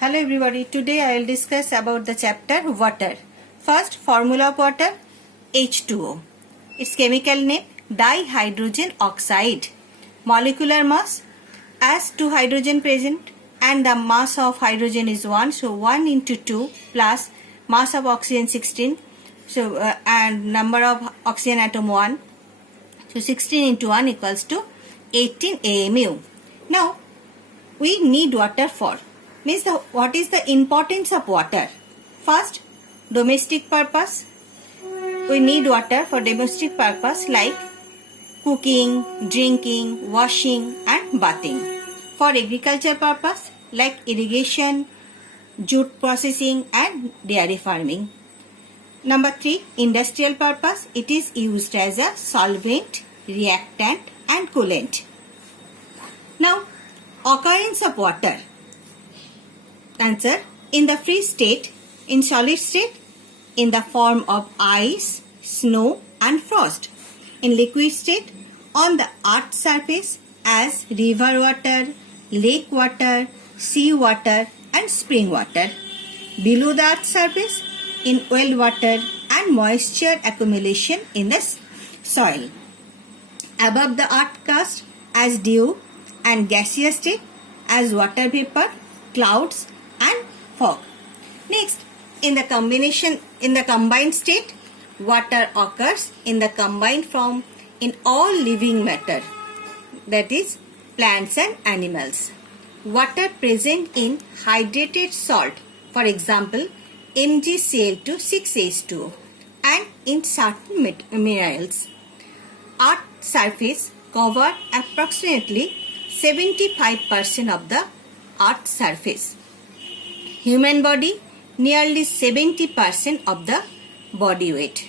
Hello everybody, today I will discuss about the chapter water. First, formula of water, H2O. Its chemical name, dihydrogen oxide. Molecular mass, as 2 hydrogen present and the mass of hydrogen is 1, so 1 into 2 plus mass of oxygen 16, and number of oxygen atom 1, so 16 into 1 equals to 18 AMU. Now, we need water for, means what is the importance of water? First, domestic purpose. We need water for domestic purpose like cooking, drinking, washing and bathing. For agriculture purpose like irrigation, jute processing and dairy farming. Number 3, industrial purpose. It is used as a solvent, reactant and coolant. Now, occurrence of water. Answer, in the free state, in solid state, in the form of ice, snow and frost. In liquid state, on the earth's surface as river water, lake water, sea water and spring water. Below the earth's surface, in well water and moisture accumulation in the soil. Above the earth crust as dew and gaseous state as water vapor, clouds and fog. Next, in the combined state, water occurs in the combined form in all living matter, that is plants and animals. Water present in hydrated salt, for example MgCl2 6H2O, and in certain minerals. Earth's surface cover approximately 75% of the Earth's surface. Human body nearly 70% of the body weight.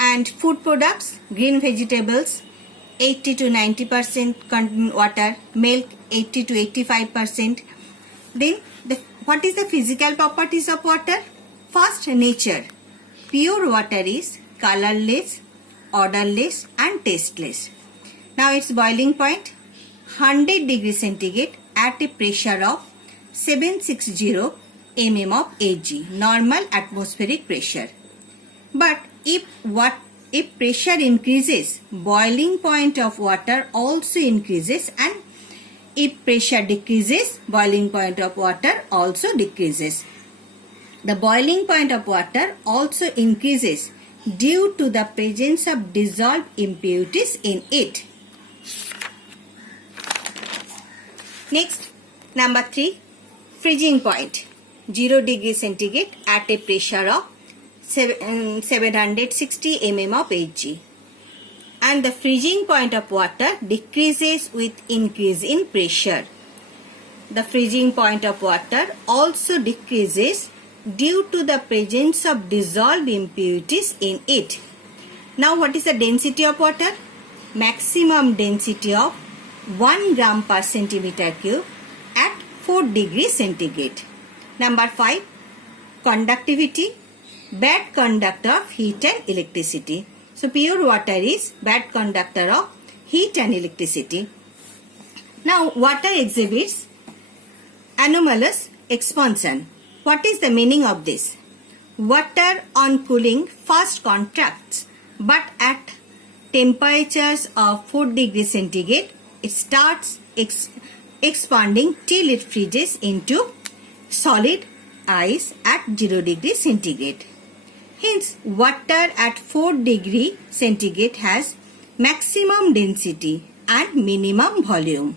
And food products, green vegetables 80 to 90% contain water, milk 80 to 85%. Then what is the physical properties of water? First, nature. Pure water is colorless, odorless and tasteless. Now its boiling point 100 degrees centigrade at a pressure of 760 mm of Hg, normal atmospheric pressure. But if pressure increases, boiling point of water also increases, and if pressure decreases, boiling point of water also decreases. The boiling point of water also increases due to the presence of dissolved impurities in it. Next, number 3, freezing point 0 degree centigrade at a pressure of 760 mm of Hg. And the freezing point of water decreases with increase in pressure. The freezing point of water also decreases due to the presence of dissolved impurities in it. Now, what is the density of water? Maximum density of 1 gram per centimeter cube at 4 degrees centigrade. Number 5, conductivity, bad conductor of heat and electricity. So, pure water is bad conductor of heat and electricity. Now, water exhibits anomalous expansion. What is the meaning of this? Water on cooling first contracts, but at temperatures of 4 degrees centigrade, it starts expanding till it freezes into solid ice at 0 degree centigrade. Hence, water at 4 degree centigrade has maximum density and minimum volume.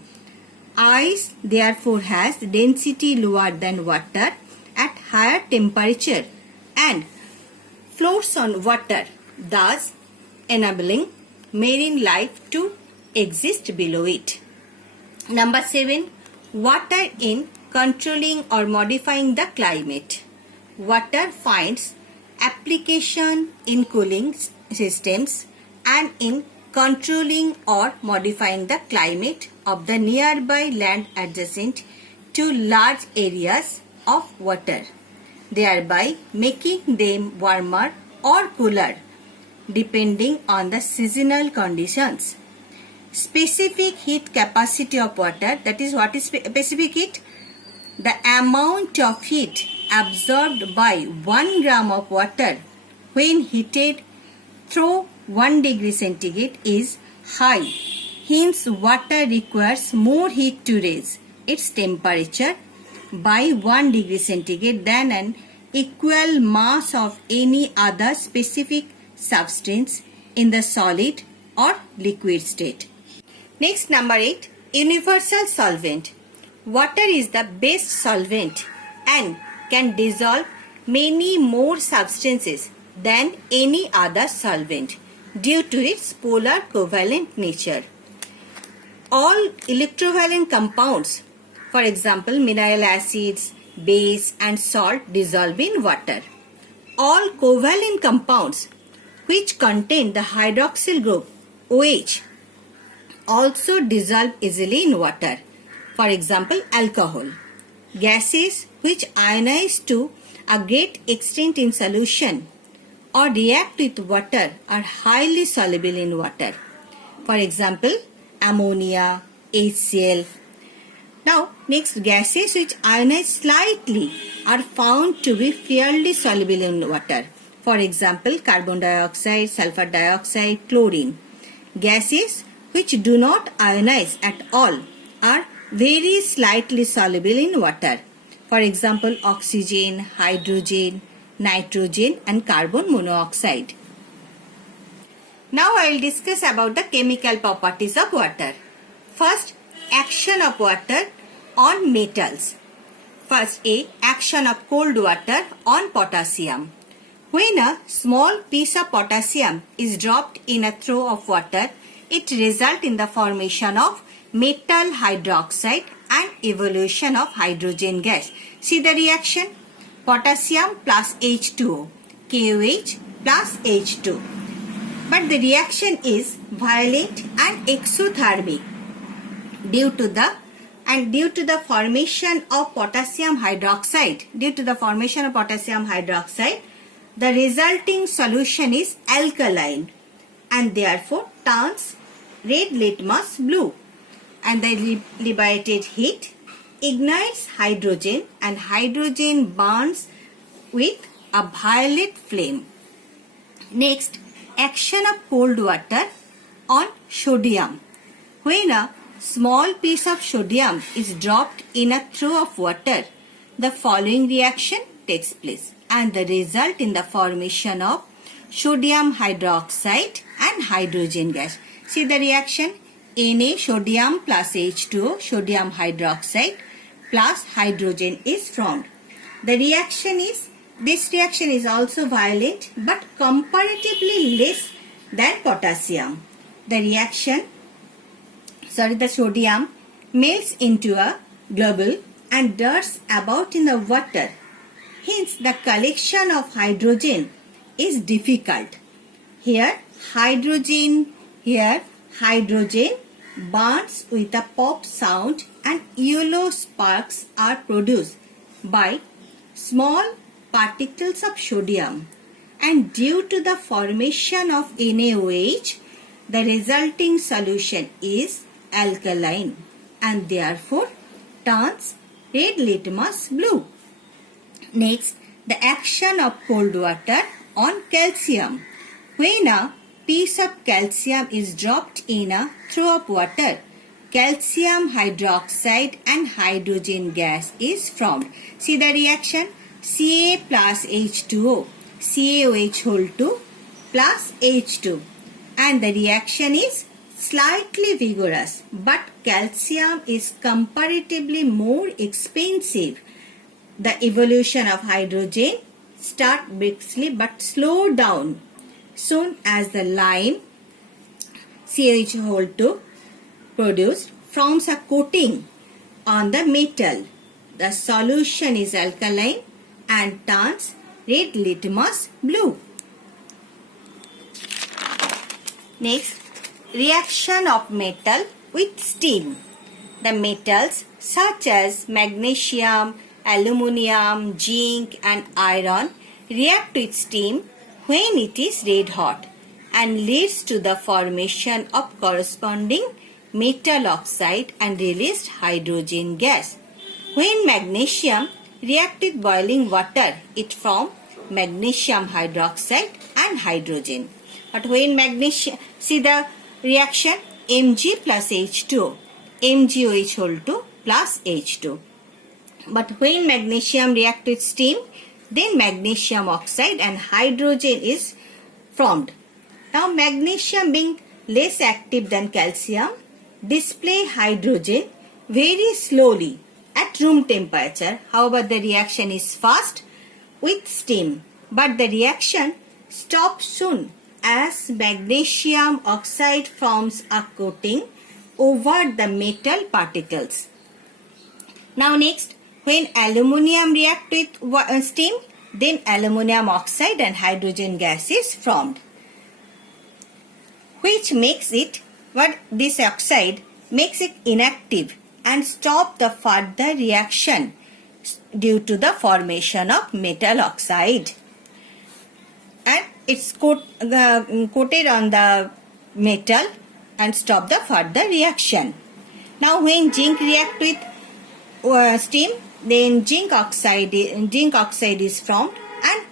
Ice therefore has density lower than water at higher temperature and floats on water, thus enabling marine life to exist below it. Number 7, water in controlling or modifying the climate. Water finds application in cooling systems and in controlling or modifying the climate of the nearby land adjacent to large areas of water, thereby making them warmer or cooler depending on the seasonal conditions. Specific heat capacity of water, that is, what is specific heat? the amount of heat absorbed by 1 gram of water when heated through 1 degree centigrade is high. Hence, water requires more heat to raise its temperature by 1 degree centigrade than an equal mass of any other specific substance in the solid or liquid state. Next, number 8, universal solvent. Water is the best solvent and can dissolve many more substances than any other solvent due to its polar covalent nature. All electrovalent compounds, for example mineral acids, base and salt, dissolve in water. All covalent compounds which contain the hydroxyl group OH also dissolve easily in water. For example, alcohol. Gases which ionize to a great extent in solution or react with water are highly soluble in water. For example, ammonia, HCl. Now, next, gases which ionize slightly are found to be fairly soluble in water. For example, carbon dioxide, sulfur dioxide, chlorine. Gases which do not ionize at all are very slightly soluble in water. For example, oxygen, hydrogen, nitrogen and carbon monoxide. Now I will discuss about the chemical properties of water. First, action of water on metals. First, A. Action of cold water on potassium. When a small piece of potassium is dropped in a throw of water, it results in the formation of metal hydroxide and evolution of hydrogen gas. See the reaction. Potassium plus H2O, KOH plus H2. But the reaction is violent and exothermic due to the formation of potassium hydroxide. The resulting solution is alkaline and therefore turns red litmus blue. And the liberated heat ignites hydrogen and hydrogen burns with a violet flame. Next, action of cold water on sodium. When a small piece of sodium is dropped in a throw of water, the following reaction takes place and the result in the formation of sodium hydroxide and hydrogen gas. See the reaction. Na, sodium plus H2O, sodium hydroxide plus hydrogen is formed. This reaction is also violent but comparatively less than potassium. The sodium melts into a globule and darts about in the water. Hence, the collection of hydrogen is difficult. Here, hydrogen burns with a pop sound and yellow sparks are produced by small particles of sodium, and due to the formation of NaOH, the resulting solution is alkaline and therefore turns red litmus blue. Next, the action of cold water on calcium. When a piece of calcium is dropped in a throw of water, calcium hydroxide and hydrogen gas is formed. See the reaction. Ca plus H2O, CaOH whole 2 plus H2, and the reaction is slightly vigorous, but calcium is comparatively more expensive. The evolution of hydrogen starts briskly but slow down soon as the lime CaOH whole 2 produced forms a coating on the metal. The solution is alkaline and turns red litmus blue. Next, reaction of metal with steam. The metals such as magnesium, aluminium, zinc and iron react with steam when it is red hot and leads to the formation of corresponding metal oxide and released hydrogen gas. When magnesium react with boiling water, it form magnesium hydroxide and hydrogen. But when magnesium, see the reaction Mg plus H2O, MgOH whole 2 plus H2. But when magnesium react with steam, then magnesium oxide and hydrogen is formed. Now magnesium being less active than calcium display hydrogen very slowly at room temperature. However, the reaction is fast with steam, but the reaction stops soon as magnesium oxide forms a coating over the metal particles. Now next, when aluminium react with steam, then aluminium oxide and hydrogen gas is formed, which makes it, this oxide makes it inactive and stop the further reaction due to the formation of metal oxide. And it's coated on the metal and stop the further reaction. Now when zinc react with steam, then zinc oxide is formed and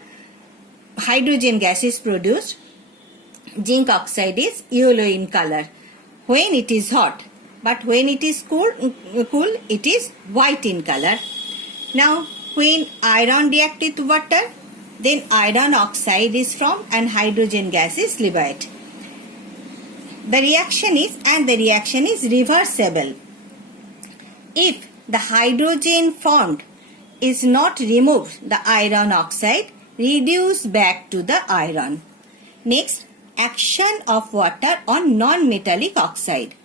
hydrogen gas is produced. Zinc oxide is yellow in color when it is hot, but when it is cool it is white in color. Now when iron react with water, then iron oxide is formed and hydrogen gas is liberated. The reaction is reversible. If the hydrogen formed is not removed, the iron oxide reduced back to the iron. Next, action of water on non-metallic oxide.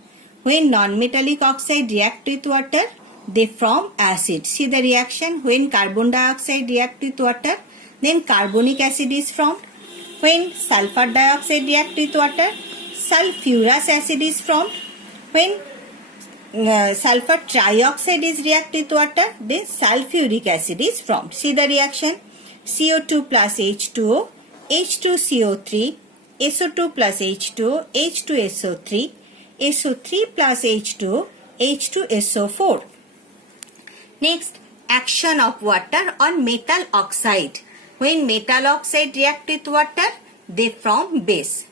When non-metallic oxide react with water, they form acid. See the reaction when carbon dioxide react with water, then carbonic acid is formed. When sulfur dioxide react with water, sulfurous acid is formed. When sulfur trioxide is react with water, then sulfuric acid is formed. See the reaction CO2 plus H2O, H2CO3, SO2 plus H2O, H2SO3, SO3 plus H2O, H2SO4. Next, action of water on metal oxide. When metal oxide react with water, they form base.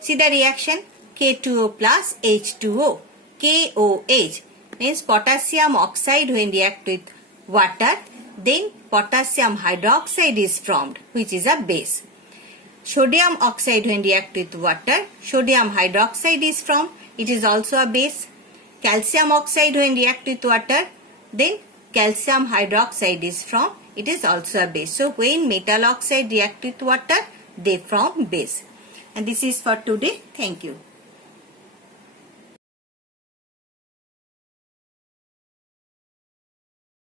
See the reaction K2O plus H2O, KOH means potassium oxide when react with water, then potassium hydroxide is formed, which is a base. Sodium oxide when react with water, sodium hydroxide is formed, it is also a base. Calcium oxide when react with water, then calcium hydroxide is formed, it is also a base. So when metal oxide react with water, they form base. And this is for today. Thank you.